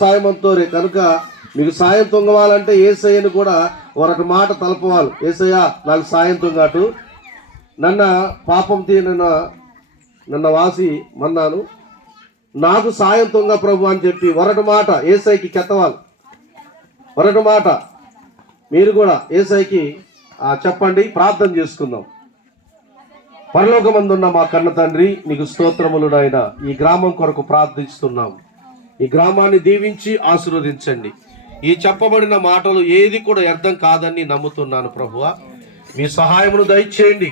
సాయమంతోరే కనుక మీకు సాయం తొంగవాలంటే ఏసయ్యను కూడా ఒక మాట తలపవాలి. ఏసయ్య నాకు సాయం తొంగాటు, నన్న పాపం నన్న వాసి మన్నాను, నాకు సాయం తొంగ ప్రభు అని చెప్పి ఒరటి మాట ఏసైకి కెత్తవాలి. ఒరటి మాట మీరు కూడా ఏసైకి చెప్పండి. ప్రార్థన చేసుకుందాం. పరలోకమందున్న మా కన్న తండ్రి, నీకు స్తోత్రములు నాయన. ఈ గ్రామం కొరకు ప్రార్థిస్తున్నాం. ఈ గ్రామాన్ని దీవించి ఆశీర్వదించండి. ఈ చెప్పబడిన మాటలు ఏది కూడా వ్యర్థం కాదని నమ్ముతున్నాను ప్రభువా. మీ సహాయమును దయచేయండి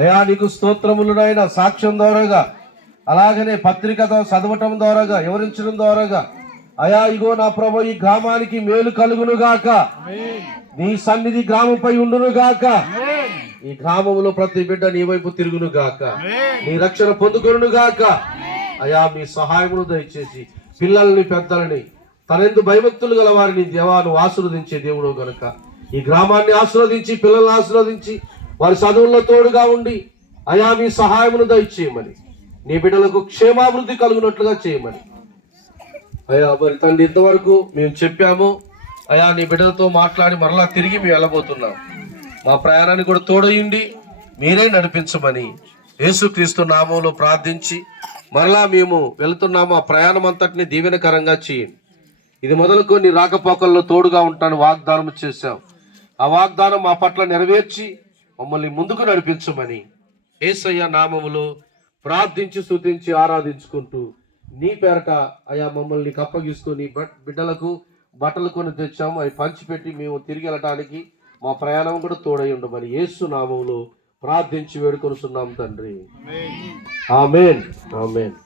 అయ్యా. నీకు స్తోత్రములు నాయన. సాక్ష్యం ద్వారాగా, అలాగనే పత్రికతో చదవటం ద్వారాగా, వివరించడం ద్వారాగా అయా ఇగో నా ప్రభు ఈ గ్రామానికి మేలు కలుగును గాక. నీ సన్నిధి గ్రామంపై ఉండును గాక. ఈ గ్రామంలో ప్రతి బిడ్డ నీ వైపు తిరుగును గాక. నీ రక్షణ పొందుకొను గాక. అయా మీ సహాయమును దయచేసి పిల్లల్ని పెద్దలని తనెందు భయభక్తులు గల వారిని దేవాను ఆశీర్వదించే దేవుడు గనుక ఈ గ్రామాన్ని ఆశీర్వదించి, పిల్లల్ని ఆశీర్వదించి, వారి చదువుల్లో తోడుగా ఉండి అయా మీ సహాయమును దయచేయమని, నీ బిడ్డలకు క్షేమాభివృద్ధి కలుగునట్లుగా చేయమని అయా. మరి తండ్రి, ఇంతవరకు మేము చెప్పాము అయా. నీ బిడ్డలతో మాట్లాడి మరలా తిరిగి మేము వెళ్ళబోతున్నాం. మా ప్రయాణాన్ని కూడా తోడయుండి మీరే నడిపించమని యేసుక్రీస్తు నామంలో ప్రార్థించి మరలా మేము వెళుతున్నాము. ఆ ప్రయాణం అంతటిని దీవెనకరంగా చేయండి. ఇది మొదలుకొని రాకపోకల్లో తోడుగా ఉంటాను వాగ్దానం చేశాం. ఆ వాగ్దానం మా పట్ల నెరవేర్చి మమ్మల్ని ముందుకు నడిపించమని యేసయ్య నామములో ప్రార్థించి స్తుతించి ఆరాధించుకుంటూ నీ పేరట అయా మమ్మల్ని అప్పగిస్తూ నీ బిడ్డలకు బట్టలు కొని తెచ్చాము. అవి పంచిపెట్టి మేము తిరిగి వెళ్ళటానికి మా ప్రయాణం కూడా తోడై ఉండమని యేసు నామములో ప్రార్థించి వేడుకొనుచున్నాం తండ్రి. ఆమేన్. ఆమేన్.